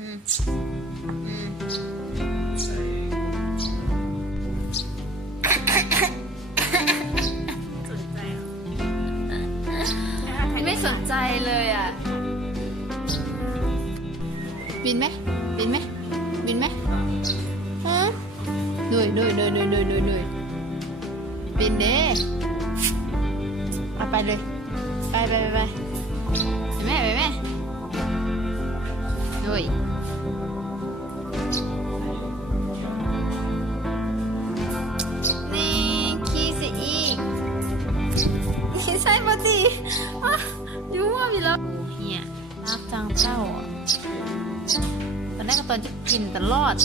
มสนใจอ่ะ ไม่สนใจเลยอ่ะบินไหมบินไหมบินไหมฮะหนุ่ยบินเด้เอาไปเลยไปไปแม่หนุ่ยนี่ขี้เสียอีกขี้ใส่บอดีดูว่าพี่แล้วเนี่ยรักจังเจ้าอ่ะตอนแรกก็ตอนจะกินตลอด